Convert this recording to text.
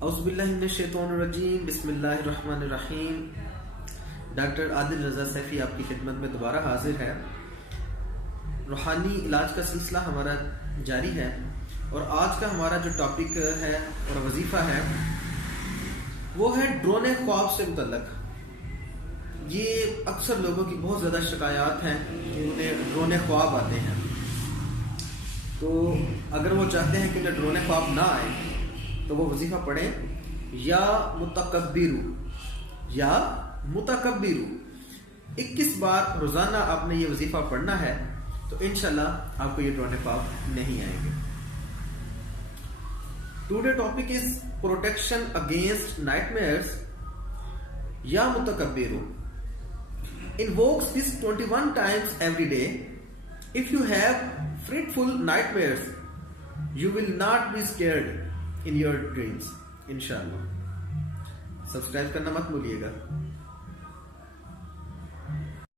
اعوذ باللہ من الشیطان الرجیم، بسم اللہ الرحمن الرحیم۔ ڈاکٹر عادل رضا سیفی آپ کی خدمت میں دوبارہ حاضر ہے۔ روحانی علاج کا سلسلہ ہمارا جاری ہے، اور آج کا ہمارا جو ٹاپک ہے اور وظیفہ ہے وہ ہے ڈرون خواب سے متعلق۔ یہ اکثر لوگوں کی بہت زیادہ شکایات ہیں کہ انہیں ڈرون خواب آتے ہیں، تو اگر وہ چاہتے ہیں کہ انہیں ڈرون خواب نہ آئے تو وہ وظیفہ پڑھیں، یا متکبرو 21 بار روزانہ آپ نے یہ وظیفہ پڑھنا ہے، تو انشاءاللہ آپ کو یہ ڈرون خواب نہیں آئیں گے۔ Today topic is protection against night measures یا متکبرو۔ Invokes this 21 times every day. If you have frightful nightmares, you will not be scared in your dreams. Inshallah. Subscribe کرنا مت بھولیے گا۔